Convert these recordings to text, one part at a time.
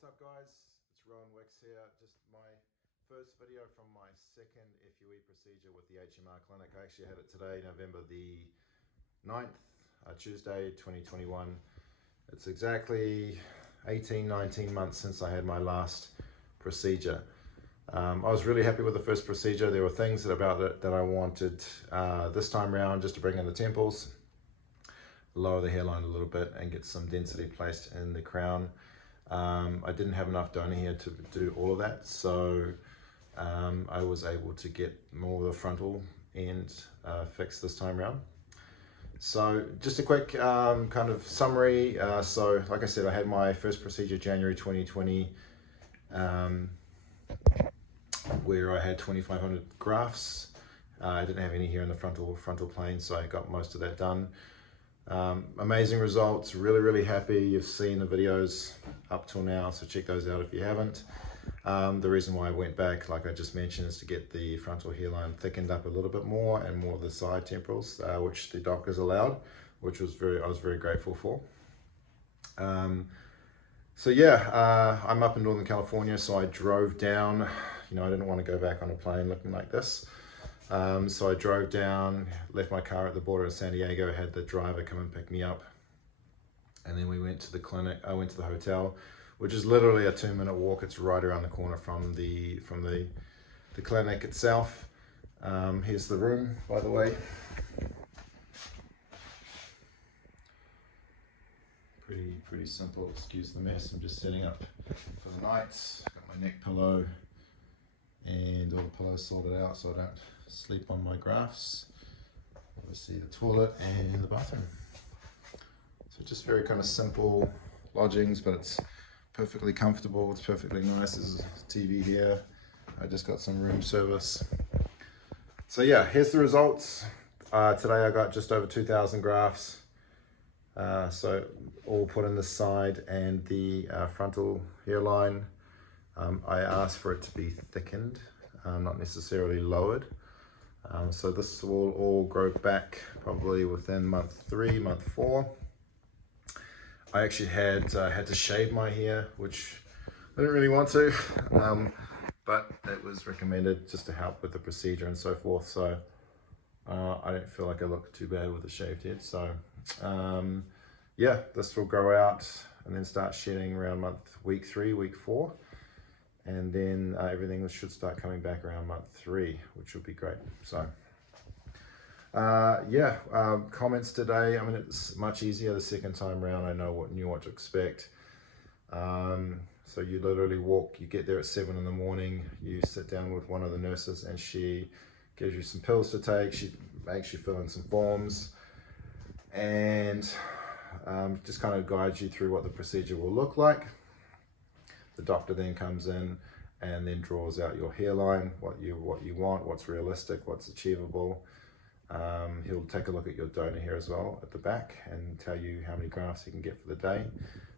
What's up guys, it's Rowan Wicks here. Just my first video from my second FUE procedure with the HMR clinic. I actually had it today, November the 9th, Tuesday 2021. It's exactly 19 months since I had my last procedure. I was really happy with the first procedure. There were things about it that I wanted this time around, just to bring in the temples, lower the hairline a little bit and get some density placed in the crown. I didn't have enough donor hair to do all of that, so I was able to get more of the frontal end fixed this time around. So just a quick kind of summary. So like I said, I had my first procedure January 2020, where I had 2,500 grafts. I didn't have any hair in the frontal plane, so I got most of that done. Amazing results, really happy. You've seen the videos up till now, so check those out if you haven't. The reason why I went back, like I just mentioned, is to get the frontal hairline thickened up a little bit more and more of the side temporals, which the doctors allowed, which was I was very grateful for. So yeah, I'm up in Northern California, so I drove down. I didn't want to go back on a plane looking like this. So I drove down, left my car at the border of San Diego, had the driver come and pick me up, and then we went to the clinic. I went to the hotel, which is literally a 2-minute walk. It's right around the corner from the clinic itself. Here's the room, by the way. Pretty simple. Excuse the mess. I'm just setting up for the night. Got my neck pillow and all the pillows sorted out so I don't sleep on my grafts. Obviously the toilet and the bathroom. So just very kind of simple lodgings, but it's perfectly comfortable. It's perfectly nice. There's a TV here. I just got some room service. So yeah, here's the results. Today I got just over 2,000 grafts. So all put in the side and the frontal hairline. I asked for it to be thickened, not necessarily lowered. So this will all grow back probably within month 3, month 4. I actually had to shave my hair, which I didn't really want to, but it was recommended just to help with the procedure and so forth. So I don't feel like I look too bad with a shaved head. So yeah, this will grow out and then start shedding around week 3, week 4. And then everything should start coming back around month 3, which would be great. So yeah, comments today. I mean, it's much easier the second time around. I knew what to expect. So you literally you get there at 7 in the morning, you sit down with one of the nurses and she gives you some pills to take. She makes you fill in some forms and just kind of guides you through what the procedure will look like. The doctor then comes in and then draws out your hairline, what you want, what's realistic, what's achievable. He'll take a look at your donor hair as well at the back and tell you how many grafts you can get for the day.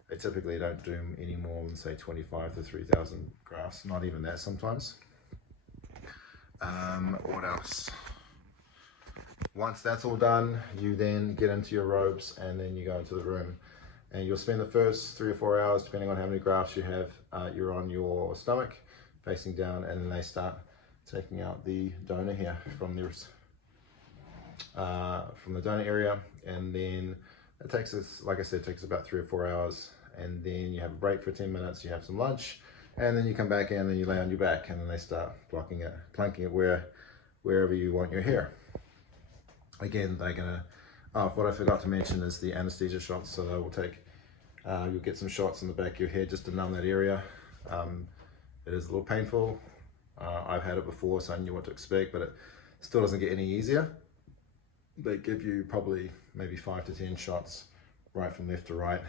They typically don't do any more than say 25 to 3,000 grafts, not even that sometimes. What else? Once that's all done, you then get into your robes and then you go into the room. And you'll spend the first 3 or 4 hours, depending on how many grafts you have, you're on your stomach, facing down, and then they start taking out the donor hair from the donor area. And then it takes us, like I said, it takes about 3 or 4 hours. And then you have a break for 10 minutes, you have some lunch, and then you come back in and you lay on your back, and then they start plunking it wherever you want your hair. Again, they're gonna. Oh, what I forgot to mention is the anesthesia shots. So they will take, you'll get some shots in the back of your head just to numb that area. It is a little painful. I've had it before, so I knew what to expect, but it still doesn't get any easier. They give you probably maybe 5 to 10 shots right from left to right.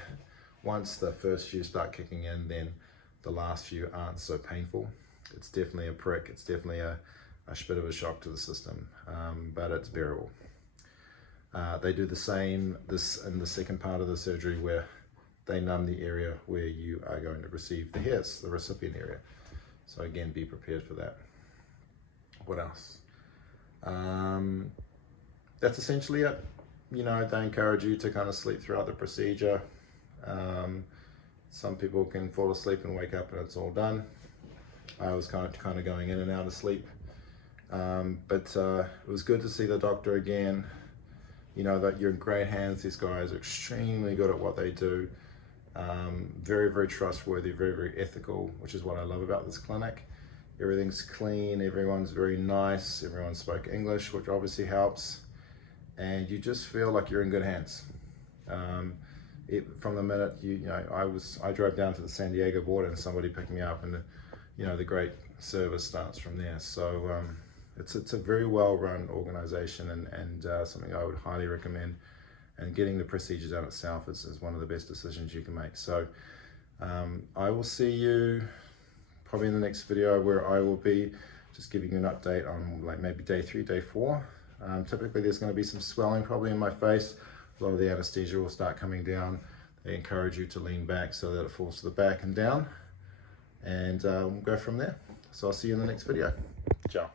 Once the first few start kicking in, then the last few aren't so painful. It's definitely a prick. It's definitely a bit of a shock to the system, but it's bearable. They do the same in the second part of the surgery where they numb the area where you are going to receive the hairs, the recipient area. So again, be prepared for that. What else? That's essentially it. They encourage you to kind of sleep throughout the procedure. Some people can fall asleep and wake up and it's all done. I was kind of going in and out of sleep. But it was good to see the doctor again. You know that you're in great hands. These guys are extremely good at what they do. Very, very trustworthy, very, very ethical, which is what I love about this clinic. Everything's clean, everyone's very nice, everyone spoke English, which obviously helps. And you just feel like you're in good hands. From the minute I drove down to the San Diego border and somebody picked me up, and the great service starts from there. So it's a very well-run organization, and something I would highly recommend. And getting the procedure done itself is one of the best decisions you can make. So I will see you probably in the next video, where I will be just giving you an update on like maybe day 3, day 4. Typically there's going to be some swelling probably in my face. A lot of the anesthesia will start coming down. They encourage you to lean back so that it falls to the back and down, and we'll go from there. So I'll see you in the next video. Ciao.